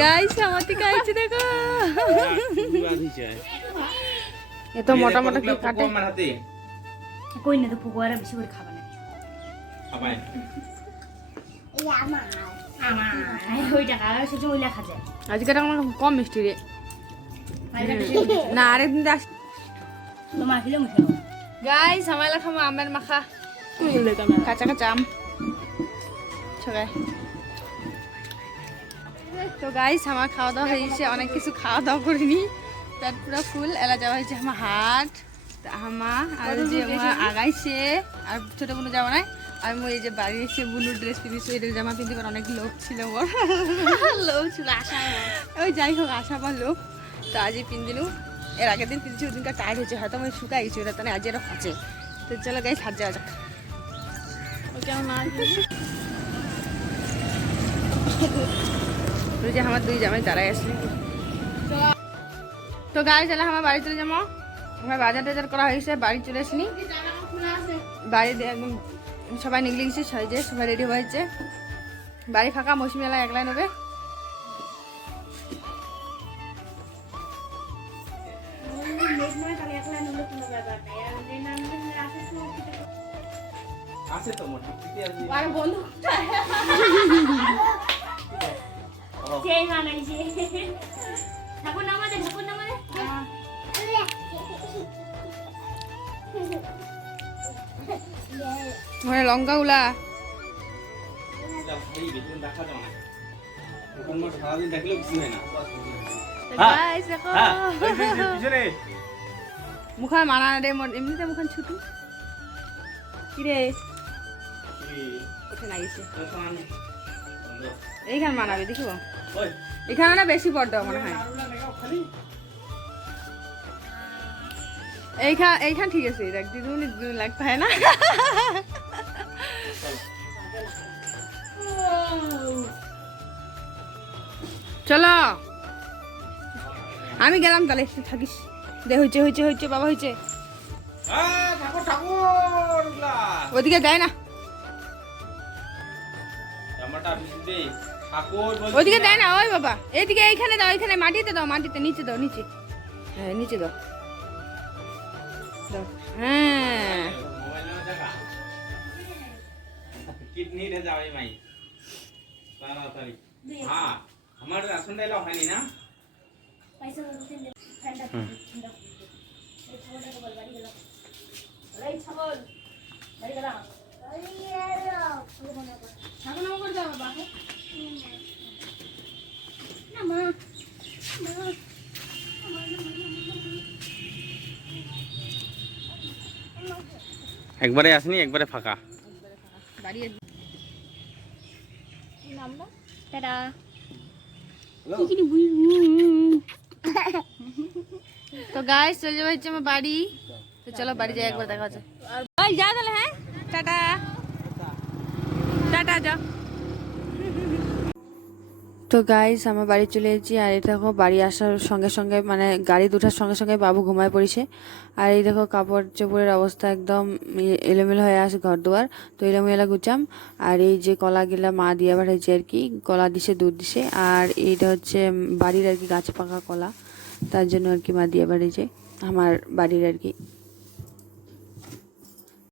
guys আমাতে খাইছে দেখো এ তো মোটা মোটা কি কাটে কই না তো পুকুরা বেশি করে খাবা না খাবাই আমার ওই টাকা সেটা ওইলা খা যায় আজকে আমার কম মিষ্টি রে না আরেকদিন আস তোমার কিলো মুখে গাইস আমার লেখা আমের মাখা কাঁচা কাঁচা আম সবাই তো গাইস আমার খাওয়া দাওয়া হয়েছে অনেক কিছু খাওয়া দাওয়া করিনি পেট পুরো ফুল এলা যাওয়া হয়েছে আমার হাট আমা আর যে আমার আগাইছে আর ছোট বোন যাওয়া নাই আর মই এই যে বাড়ি এসে বুলু ড্রেস পিঁধিছি এটা জামা পিঁধিবার অনেক লোক ছিল মোর লোক ছিল আশা ওই যাই হোক আশা বা লোক তো আজই পিন্দিলু এর আগের দিন পিঁধেছি ওদিনকার টায়ার্ড হয়েছে হয়তো আমি শুকাই গেছি ওটা তাহলে আজ এরা ফাঁচে তো চলো গাইস হাত যাওয়া যাক ওই যে আমার দুই জামাই দাঁড়ায় আসলে তো গাড়ি চালা আমার বাড়ি চলে যাবো আমার বাজার টাজার করা হয়েছে বাড়ি চলে আসিনি বাড়ি একদম সবাই নিগলে গেছে সাইজে সবাই রেডি হয়েছে বাড়ি ফাঁকা মৌসুমি এলা একলাই নেবে আছে তো মোটা ঠিকই আছে আর বন্ধু সেই মানাইছে ঠাকুর নামাজে মানে লঙ্কা গুলা ভাই বেতন দেখা দাও না ওখান মত সারাদিন দেখলেও কিছু হয় না গাইস দেখো পিছনে মুখান মানা রে এমনিতে মুখান ছুটি কি রে ওঠে না গেছে এইখান মানাবে দেখিব এখানে না বেশি পড়তো মনে হয় এইখান ঠিক আছে দেখ দিদুনি লাগতে হয় না চলো আমি গেলাম তাহলে থাকিস দে হয়েছে হয়েছে হয়েছে বাবা হয়েছে ঠাকুর ঠাকুর ওদিকে দেয় না জামাটা দিতে ঠাকুর ওদিকে দেয় না ওই বাবা এইদিকে এইখানে দাও এইখানে মাটিতে দাও মাটিতে নিচে দাও নিচে হ্যাঁ নিচে দাও দাও হ্যাঁ মোবাইল নাম্বার জায়গা কিডনি রে যাবে মাই তাড়াতাড়ি হ্যাঁ আমার রাশন ডাইলা হয়নি না পয়সা দিতে ঠান্ডা ঠান্ডা এই ছাগলটাকে বল বাড়ি গেল এই ছাগল বাড়ি গেল ঠাকুর নাম করে দাও বাবা না মা একবারে আসনি একবারে ফাঁকা বাড়ি নামটা টাটা তো গাইস চলে যাওয়া হচ্ছে আমার বাড়ি তো চলো বাড়ি যাই একবার দেখা হচ্ছে ওই যা তাহলে হ্যাঁ টাটা টাটা যা তো গাইস আমার বাড়ি চলে এসেছি আর এই দেখো বাড়ি আসার সঙ্গে সঙ্গে মানে গাড়ি দুটার সঙ্গে সঙ্গে বাবু ঘুমায় পড়েছে আর এই দেখো কাপড় চোপড়ের অবস্থা একদম এলোমেলো হয়ে আসে ঘর দুয়ার তো এলোমেলা গুছাম আর এই যে কলা গিলা মা দিয়ে পাঠাইছে আর কি কলা দিছে দুধ দিছে আর এইটা হচ্ছে বাড়ির আর কি গাছ পাকা কলা তার জন্য আর কি মা দিয়ে পাঠিয়েছে আমার বাড়ির আর কি